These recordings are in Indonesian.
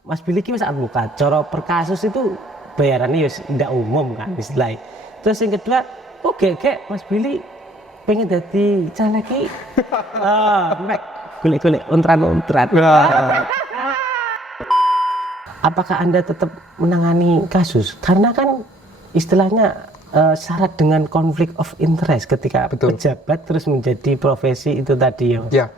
Mas Billy ki wis advokat. Cara per kasus itu bayarannya ya ndak umum kan istilahnya. Terus yang kedua, oh gek Mas Billy pengen jadi caleg ki. Mek golek-golek ontran-ontran. Apakah Anda tetap menangani kasus? Karena kan istilahnya syarat dengan konflik of interest ketika pejabat terus menjadi profesi itu tadi ya. Ya.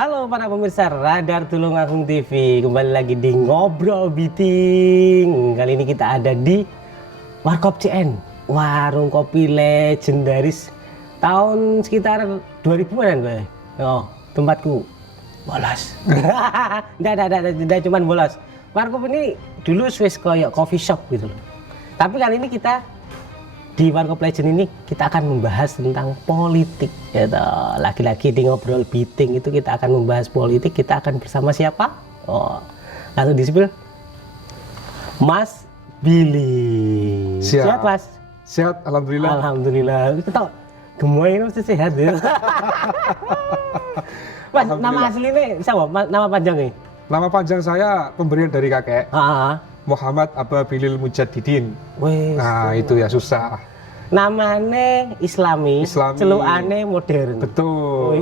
Halo para pemirsa Radar Tulungagung TV, kembali lagi di Ngobrol Biting. Kali ini kita ada di Warkop CN, warung kopi legendaris tahun sekitar 2000-an Mbak. Oh, tempatku bolos. Enggak cuman bolos. Warkop ini dulu Swiss kayak coffee shop gitu. Tapi kali ini kita di Warkop Legend ini kita akan membahas tentang politik ya toh. Lagi-lagi di Ngobrol Biting itu kita akan membahas politik. Kita akan bersama siapa? Oh, langsung disebut Mas Billy. Sehat Mas? Sehat, alhamdulillah. Alhamdulillah. Kita gemoy ini mesti sehat ya. Mas, nama aslinya siapa? Nama panjangnya? Nama panjang saya pemberian dari kakek. Muhammad Aba Bilil Mujadidin. Wih, nah itu ya susah. Namanya Islami. Celukane modern. Betul.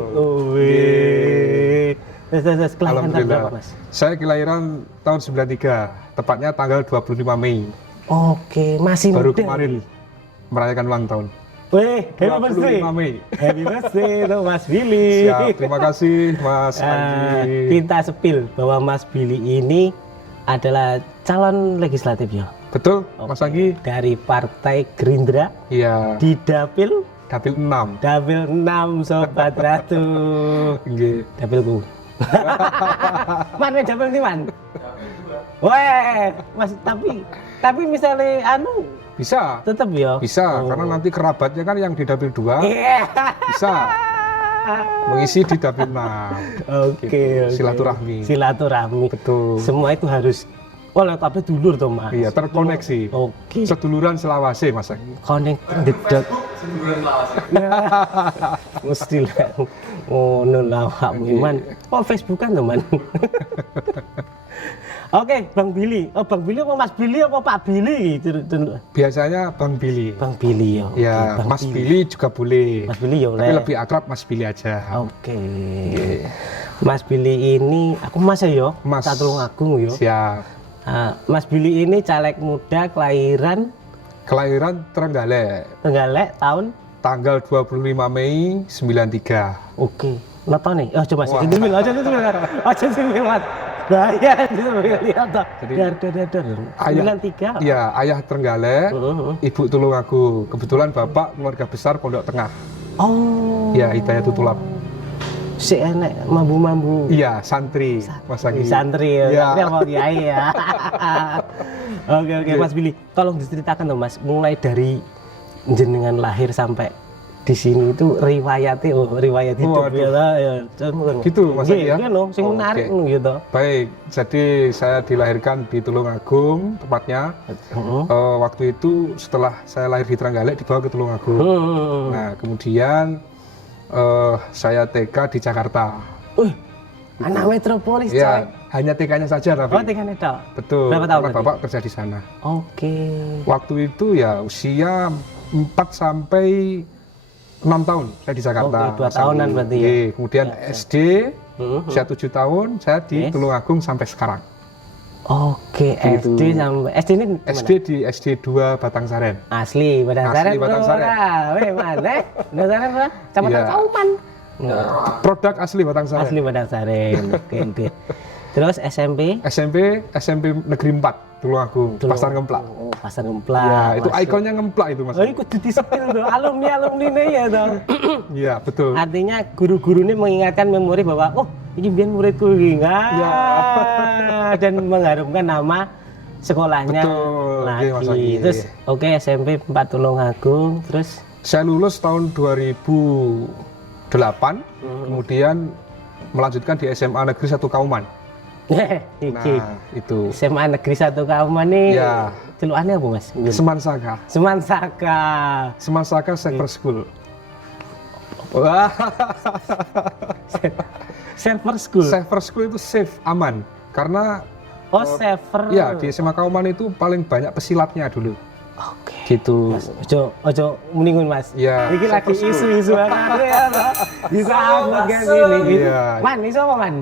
Terus kelahiran tahun berapa, Mas? Saya kelahiran tahun 93, tepatnya tanggal 25 Mei. Oke, masih baru muda. Kemarin merayakan ulang tahun. Wih, happy birthday. 25 Mei. Happy birthday tuh Mas Billy. Siap, terima kasih Mas Andi. Kita sepil bahwa Mas Billy ini adalah calon legislatif ya. Betul, Mas Anggi. Dari Partai Gerindra. Iya. Di Dapil 6. Dapil 6 Sobat Ratu. Nggih. Dapilku. Mana dapil ini, Man? Weh, Mas, tapi misalnya anu bisa. Tetap ya. Bisa, karena nanti kerabatnya kan yang di Dapil 2. Bisa. Mengisi di Dapil 6. Oke. Silaturahmi. Betul. Semua itu harus kabeh dulur toh, Mas. Iya, terkoneksi. Oke. Seduluran Selawase, Mas. Connect the dot. Seduluran Selawase. Mesti lah. Ngono lah awakmu, Man. Oh, Facebookan to, Man. Oke, Bang Billy. Oh, Bang Billy apa Mas Billy apa Pak Billy gitu. Biasanya Bang Billy. Bang Billy ya. Ya, okay, Mas Billy juga boleh. Mas Billy ya, tapi lebih akrab Mas Billy aja. Oke. Mas Billy ini aku Mas ya, Mas Tulungagung ya. Siap. Mas Billy ini caleg muda kelahiran Trenggalek tahun tanggal 25 Mei 93. Oke. Nonton nih. Oh, coba sih. Ini aja sih Mas. Bahaya lihat toh. Dar 93. Iya, ayah Trenggalek, ibu Tulungagung. Kebetulan bapak keluarga besar Pondok Tengah. Oh. Ya, Hidayatul Tulab. Si enek mambu-mambu. Iya, santri. Mas Anggi. Santri ya. Apa kiai ya. Oke, Mas Billy. Tolong diceritakan dong, Mas, mulai dari jenengan lahir sampai di sini itu riwayat hidup ya. Gitu Mas Anggi ya. Iya, sing menarik gitu. Baik, jadi saya dilahirkan di Tulungagung tepatnya. Waktu itu setelah saya lahir di Trenggalek dibawa ke Tulungagung. Nah, kemudian saya TK di Jakarta. Anak metropolis ya, hanya TK-nya saja tapi. Oh, TK-nya tok. Betul. Berapa tahun karena bapak kerja di sana. Oke. Waktu itu ya usia 4 sampai 6 tahun saya di Jakarta. 2 tahunan berarti ya. Kemudian SD usia 7 tahun saya di Tulungagung sampai sekarang. Oke, gitu. SD sampai SD ini dimana? SD di SD 2 Batangsaren. Asli Batangsaren. Asli Batangsaren. Weh, mana? Batangsaren apa? Kecamatan Kauman. Produk asli Batangsaren. Asli Batangsaren. Oke. Terus SMP Negeri 4 Tulungagung, Pasar Ngemplak. Oh, Pasar Ngemplak. Ya, itu ikonnya Ngemplak itu, Mas. Oh, itu disepil tuh. Alumni ya tuh. Iya, betul. Artinya guru-guru ini mengingatkan memori bahwa ini biar muridku ini dan mengharumkan nama sekolahnya. Betul. Lagi. Terus SMP 4 Tulungagung, terus saya lulus tahun 2008, kemudian melanjutkan di SMA Negeri 1 Kauman. Nah, itu SMA Negeri 1 Kauman nih. Ya. celukannya apa Mas? Semansaka. Semansaka. Semansaka Safer School. Wah, Safer School. Safer School itu safe, aman. Karena safer. ya di SMA Kauman itu paling banyak pesilatnya dulu. Oke. Gitu. Mas, ojo mendingun Mas. Ya. Iki lagi isu-isu anak ya. Bisa apa gini. Iya. Man, iso apa man?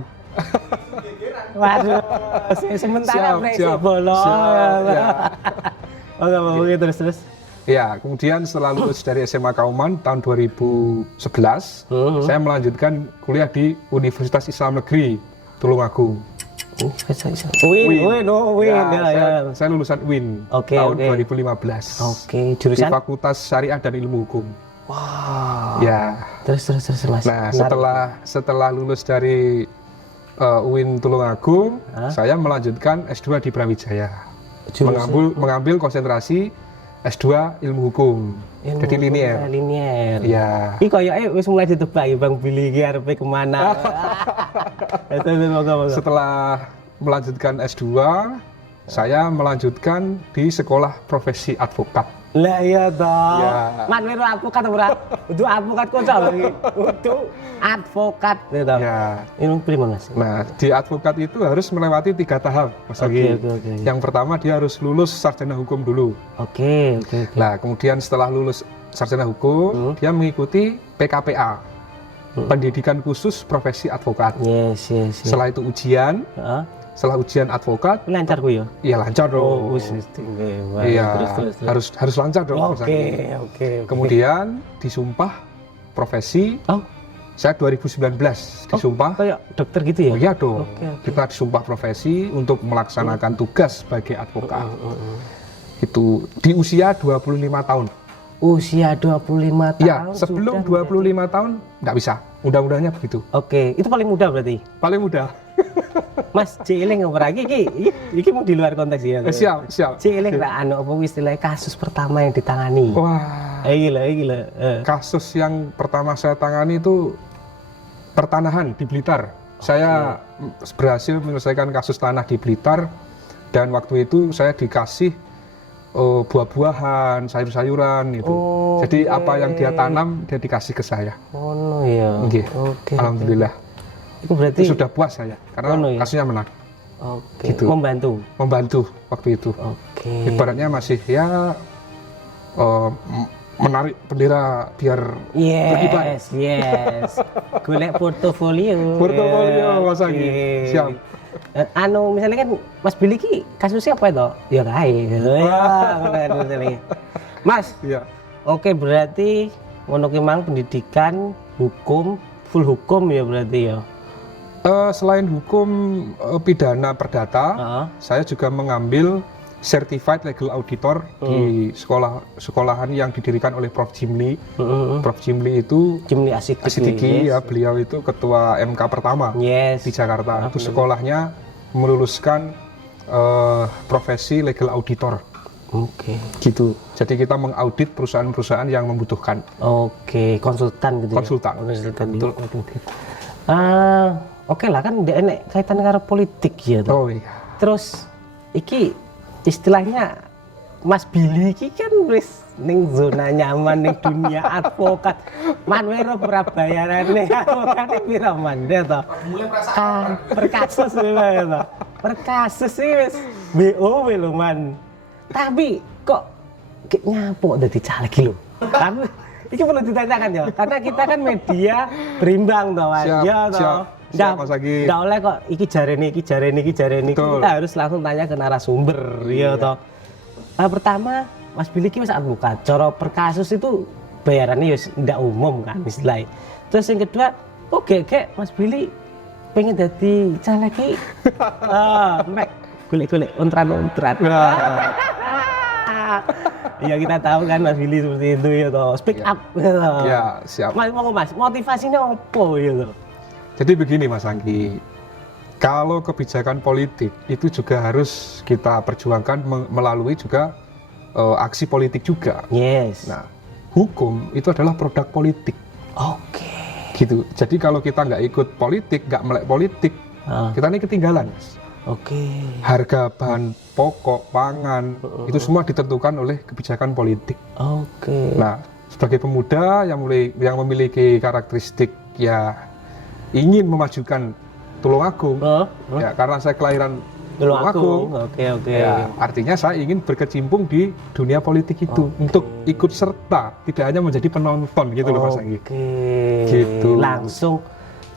Waduh, sementara Siap, siap, bolong. ya. Oke, terus. Ya, kemudian setelah lulus dari SMA Kauman tahun 2011, saya melanjutkan kuliah di Universitas Islam Negeri Tulungagung. Win. Saya lulusan UIN Oke, tahun oke. 2015. Oke, Di jurusan? Fakultas Syariah dan Ilmu Hukum. Wow. Ya. Terus Mas. Nah, Menarik. setelah lulus dari UIN Tulungagung, saya melanjutkan S2 di Brawijaya. Mengambil konsentrasi S2 Ilmu Hukum. Jadi linear. Linear. Iya. Iki koyoke wis mulai ditebak ya Bang Billy iki arepe kemana. Setelah melanjutkan S2, saya melanjutkan di sekolah profesi advokat. Lah iya toh. Ya. Man wiro advokat ora? Untuk advokat kok lagi. Untuk advokat gitu. Ya. Ini prima Mas. Nah, di advokat itu harus melewati 3 tahap, Mas Agi. Oke. Yang pertama dia harus lulus sarjana hukum dulu. Oke. Nah, kemudian setelah lulus sarjana hukum, dia mengikuti PKPA, pendidikan khusus profesi advokat. Yes. Setelah itu ujian, Heeh. setelah ujian advokat, Lancar ku ya. ya lancar dong. Wis tinggi. Iya, Terus. harus lancar dong. Mas Agi. Oke. Kemudian disumpah profesi. Oh, Saya 2019 disumpah. kayak dokter gitu ya? Oh iya dong. Oke. Kita disumpah profesi untuk melaksanakan tugas sebagai advokat. Itu di usia 25 tahun. Usia 25 tahun. Iya, sebelum 25 tahun nggak bisa. Undang-undangnya begitu. Oke, itu paling muda berarti. Paling mudah. Mas Ciling ora iki mau di luar konteks ya. Siap. Ciling ra anu apa istilahnya kasus pertama yang ditangani. Wah, Iki lho. kasus yang pertama saya tangani itu pertanahan di Blitar. Saya berhasil menyelesaikan kasus tanah di Blitar dan waktu itu saya dikasih buah-buahan, sayur-sayuran itu. Jadi apa yang dia tanam dia dikasih ke saya. Oh ya. Nggih. Oke. Alhamdulillah. Itu berarti Itu sudah puas saya karena ya? kasusnya menang. Oke. Gitu. Membantu waktu itu. Oke. Ibaratnya masih ya menarik bendera biar berkibar. Yes. Golek portofolio. Mas Agi. Oke. Siap. Anu misalnya kan Mas Billy ki kasusnya apa itu? Ya kae. Mas, Iya. oke berarti ngono ki mang pendidikan hukum full hukum ya berarti ya. Selain hukum pidana perdata, Heeh. saya juga mengambil Certified Legal Auditor di sekolahan yang didirikan oleh Prof. Jimli. Prof. Jimli itu Jimli Asidiki. ya, beliau itu ketua MK pertama Yes. di Jakarta. Itu sekolahnya meluluskan profesi legal auditor. Oke. Gitu. Jadi kita mengaudit perusahaan-perusahaan yang membutuhkan. Oke, konsultan gitu Konsultan. ya. Konsultan. Betul. Oke lah kan dia enek kaitannya karo politik ya toh. Oh iya. Terus iki istilahnya Mas Billy iki kan wis ning zona nyaman ning dunia advokat. Man wero ora bayarane advokat pira man ya toh. Per kasus ya toh. Per kasus sih wis BO lho man. Tapi kok nyapuk dadi caleg iki lho. Kan iki perlu ditanyakan ya, karena kita kan media berimbang toh Mas. Siap, Ya toh. siap, Mas Agi. Nggak oleh kok iki jarene. Betul. Kita harus langsung tanya ke narasumber ya toh. Pertama, Mas Billy ki wis advokat. Cara per kasus itu bayarannya ya ndak umum kan istilahnya. Terus yang kedua, kok gek Mas Billy pengen jadi caleg ki. Mek golek-golek ontran-ontran. Iya kita tahu kan Mas Billy seperti itu ya toh. Speak up. Ya, siap. Mas, motivasinya apa ya toh? Jadi begini Mas Anggi, kalau kebijakan politik itu juga harus kita perjuangkan melalui juga aksi politik juga. Yes. Nah, hukum itu adalah produk politik. Oke. Gitu. Jadi kalau kita nggak ikut politik, nggak melek politik, kita ini ketinggalan, Mas. Oke. Harga bahan pokok, pangan, itu semua ditentukan oleh kebijakan politik. Oke. Nah, sebagai pemuda yang memiliki karakteristik ya ingin memajukan Tulungagung, ya karena saya kelahiran Tulungagung, Oke. ya, artinya saya ingin berkecimpung di dunia politik itu untuk ikut serta, tidak hanya menjadi penonton gitu loh Mas Anggi. Oke. Gitu. Langsung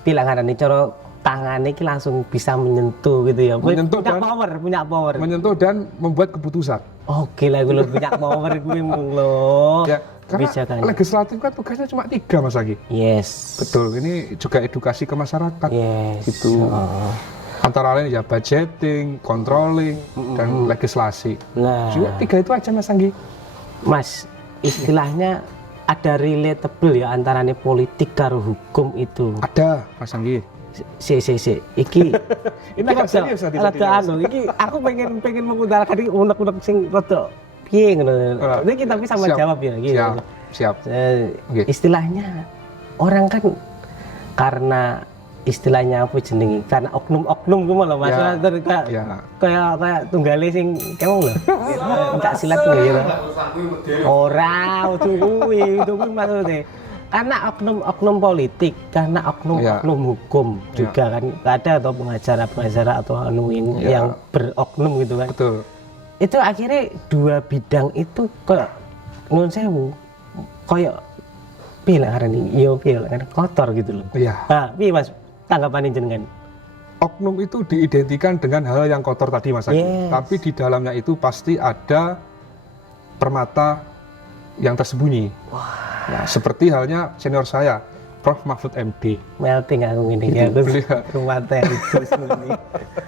pilangan ini cara tangannya ini langsung bisa menyentuh gitu ya. Menyentuh punya power. Menyentuh dan membuat keputusan. Oke lah, gue punya power gue loh. Ya, karena legislatif kan tugasnya cuma 3 Mas Anggi. Yes. Betul, ini juga edukasi ke masyarakat. Yes. Gitu. Antara lain ya budgeting, controlling, dan legislasi. Nah, Juga 3 itu aja Mas Anggi. Mas, istilahnya ada relatable ya antaranya politik karo hukum itu. Ada Mas Anggi. Si. Iki Ini agak serius nanti. iki aku pengen mengutarakan iki unek-unek sing rada piye ngono. Ini kita bisa sama jawab ya gitu. Siap. Okay. Istilahnya orang kan karena istilahnya apa jenenge? Karena oknum-oknum ku lho Mas. Kayak tunggale sing kemong lho. Enggak silat gitu. Ora, itu kuwi maksudnya. Karena oknum politik, karena oknum hukum juga kan ada atau pengacara atau anuin yang beroknum gitu kan. Betul. Itu akhirnya 2 bidang itu kayak nun sewu kayak piye lah arane kan kotor gitu loh. Iya. Nah, piye Mas tanggapan jenengan? Oknum itu diidentikan dengan hal yang kotor tadi Mas Agi. Tapi di dalamnya itu pasti ada permata yang tersembunyi. Nah, seperti halnya senior saya, Prof. Mahfud MD. Melting aku ini ya, rumah teh itu sebenarnya.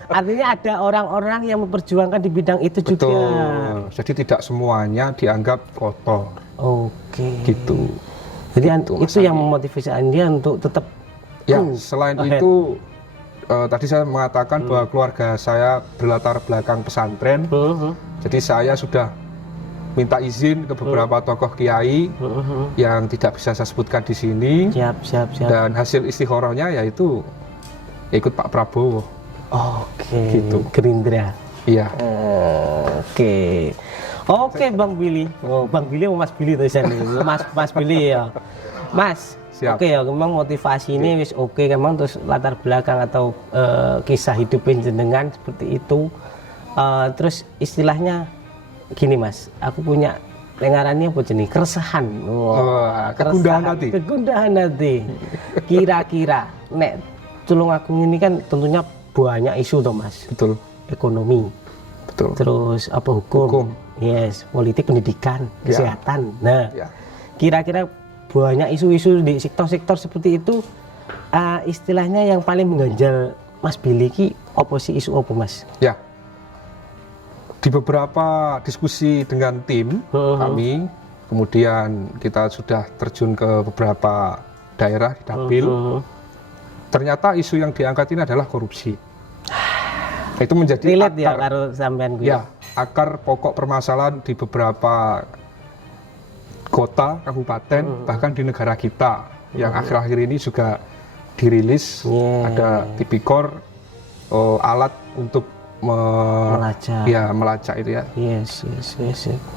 Artinya ada orang-orang yang memperjuangkan di bidang itu juga. Betul. Jadi tidak semuanya dianggap kotor. Oke. Gitu. Jadi itu yang memotivasi Anda untuk tetap. Ya, selain itu tadi saya mengatakan bahwa keluarga saya berlatar belakang pesantren. Jadi saya sudah minta izin ke beberapa tokoh kiai yang tidak bisa saya sebutkan di sini. Siap. Dan hasil istikharahnya yaitu ikut Pak Prabowo. Oke. Gitu. Gerindra. Iya. Oke, Bang Billy. Bang Billy mau Mas Billy tulisannya. Mas Billy ya. Mas. Siap. Oke ya, memang motivasi ini wis oke, memang terus latar belakang atau kisah hidup jenengan seperti itu. Terus istilahnya gini Mas, aku punya dengarannya apa jenis keresahan. Kegundahan hati. Kira-kira nek Tulungagung ini kan tentunya banyak isu toh Mas. Betul. Ekonomi. Betul. Terus apa hukum. Yes, politik, pendidikan, kesehatan. Nah, kira-kira banyak isu-isu di sektor-sektor seperti itu, istilahnya yang paling mengganjal Mas Billy ki apa sih isu apa Mas? Ya. Di beberapa diskusi dengan tim kami, kemudian kita sudah terjun ke beberapa daerah di Dapil. Ternyata isu yang diangkat ini adalah korupsi. Itu menjadi relate ya karo sampean gue. Ya, akar pokok permasalahan di beberapa kota, kabupaten, bahkan di negara kita yang akhir-akhir ini juga dirilis ada tipikor alat untuk melacak. Ya, melacak itu ya. Yes.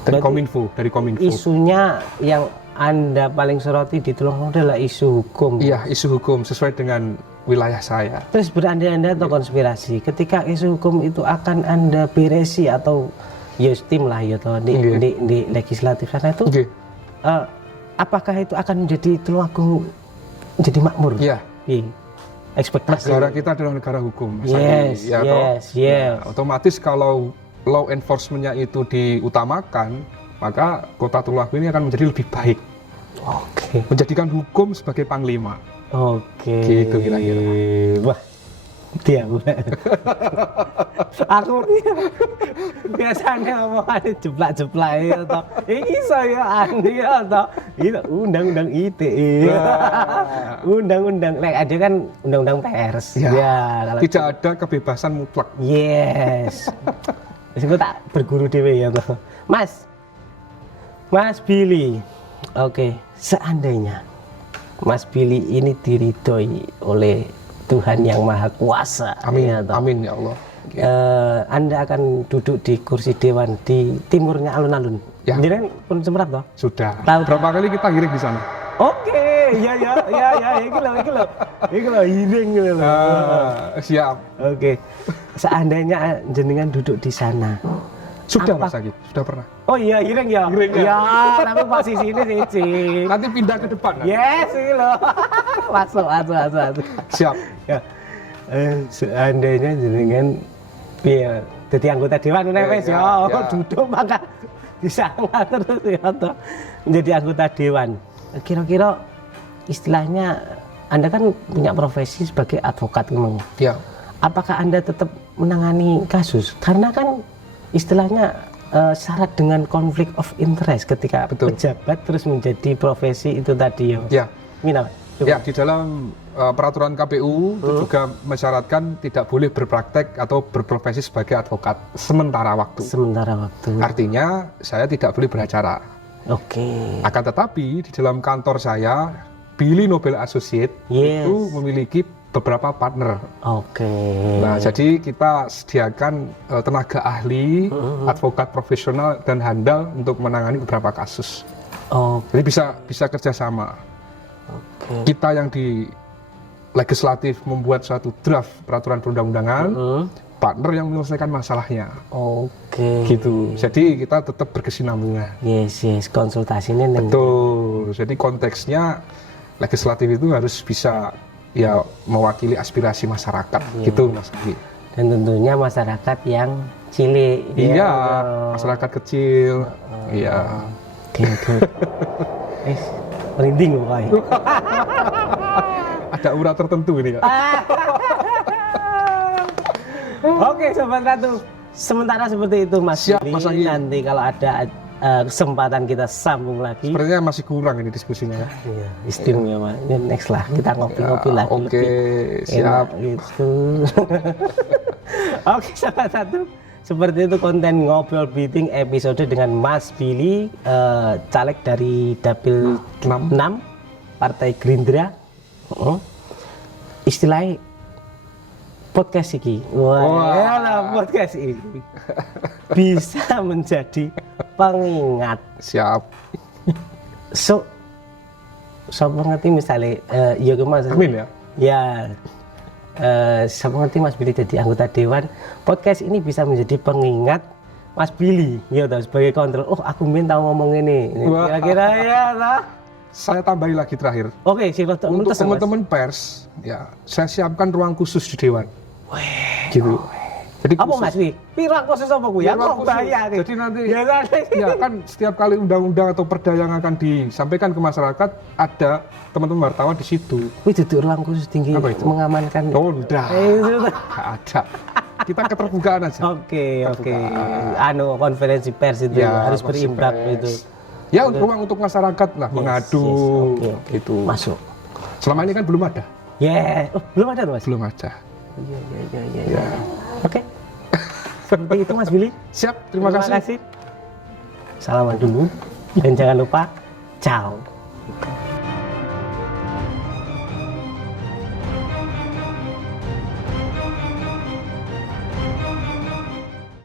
Dari Kominfo. Isunya yang Anda paling soroti di Tulungagung adalah isu hukum. Iya, isu hukum sesuai dengan wilayah saya. Terus berandai-andai atau konspirasi, ketika isu hukum itu akan Anda beresi atau ya tim lah ya toh di legislatif sana itu. Apakah itu akan menjadi Tulungagung jadi makmur? Iya. Ekspektasi. Negara kita adalah negara hukum. Yes. Nah, otomatis kalau law enforcement-nya itu diutamakan, maka kota Tulungagung ini akan menjadi lebih baik. Oke. Menjadikan hukum sebagai panglima. Oke. Gitu kira-kira. Wah, dia. Aku biasanya omongannya jeplak-jeplak atau ini saya Andi atau itu undang-undang ITE. Undang-undang ada kan undang-undang pers. Ya, kalau tidak ada kebebasan mutlak. Yes. Aku tak berguru dewe ya toh. Mas Billy. Oke, seandainya Mas Billy ini diridhoi oleh Tuhan yang Maha Kuasa. Amin, amin ya Allah. Anda akan duduk di kursi dewan di timurnya alun-alun. Ya. Jadi pun Semerat toh? Sudah. Tahu. Berapa kali kita giring di sana? Oke, ya, iki lho, hiring gitu lho. Siap. Oke. Seandainya jenengan duduk di sana. Sudah Apa? Mas Agi, sudah pernah. Oh iya, hiring ya. Hiring ya. Ya, tapi posisi ini sih. Nanti pindah ke depan. Kan? Yes, iki lho. Masuk. Siap. Ya. Seandainya jenengan piye dadi anggota dewan ngene wis ya, ya. duduk maka disangka terus ya toh menjadi anggota dewan. Kira-kira istilahnya Anda kan punya profesi sebagai advokat memang. Ya. Apakah Anda tetap menangani kasus? Karena kan istilahnya syarat dengan konflik of interest ketika Betul. pejabat terus menjadi profesi itu tadi ya. Ya. Mina, Ya, di dalam peraturan KPU itu juga mensyaratkan tidak boleh berpraktek atau berprofesi sebagai advokat sementara waktu. sementara waktu. Artinya saya tidak boleh beracara. Oke. Akan tetapi di dalam kantor saya, Billy Nobel Associate Yes. itu memiliki beberapa partner. Oke. Nah, jadi kita sediakan tenaga ahli, advokat profesional dan handal untuk menangani beberapa kasus. Oh, Jadi bisa kerjasama. oke. Kita yang di legislatif membuat suatu draft peraturan perundang-undangan, partner yang menyelesaikan masalahnya. Oke. Gitu. Jadi kita tetap berkesinambungan. Yes, konsultasinya neng. Betul. Jadi konteksnya legislatif itu harus bisa ya mewakili aspirasi masyarakat. Gitu Mas Agi. Dan tentunya masyarakat yang cilik. Iya, ya. masyarakat kecil. Iya. Oke. Merinding pokoknya. Ada urat tertentu ini, Kak. Oke, Sobat Ratu. Sementara seperti itu Mas Siap, Billy. Mas Agi. Nanti kalau ada kesempatan kita sambung lagi. Sepertinya masih kurang ini diskusinya. Iya, istimewa. Ini next lah, kita ngopi-ngopi Ya, lagi. oke, lebih siap. enak gitu. Oke, Sobat Ratu. Seperti itu konten Ngobrol Beating episode dengan Mas Billy, caleg dari Dapil 6 Partai Gerindra. Istilahnya podcast ini, podcast ini bisa menjadi pengingat. Siap. So ngerti misalnya, ya Mas. Amin ya. Ya, saya ngerti Mas Billy jadi anggota dewan. Podcast ini bisa menjadi pengingat Mas Billy, ya toh, sebagai kontrol. Oh, aku minta ngomong ini. Wah. Kira-kira ya lah. Saya tambahi lagi terakhir. Oke, silakan. Untuk teman-teman pers, ya saya siapkan ruang khusus di dewan. Gitu. Jadi Apa Mas Billy? Pirang khusus apa gue? Ya ruang kok khusus. bayar. Jadi nanti Ya nanti. ya kan setiap kali undang-undang atau perda yang akan disampaikan ke masyarakat ada teman-teman wartawan di situ. Wih, duduk ruang khusus tinggi Apa itu? mengamankan. Oh, enggak. Sudah. Nggak ada. Kita keterbukaan aja. Oke. Anu konferensi pers itu Ya, harus konferensi berimbang pers. itu. Ya, ruang untuk masyarakat lah mengadu Oke. gitu. Masuk. Selama ini kan belum ada. Ya, oh, belum ada tuh Mas. Belum ada. Iya. Oke. Seperti itu Mas Billy. Siap, terima kasih. Salaman dulu dan jangan lupa ciao.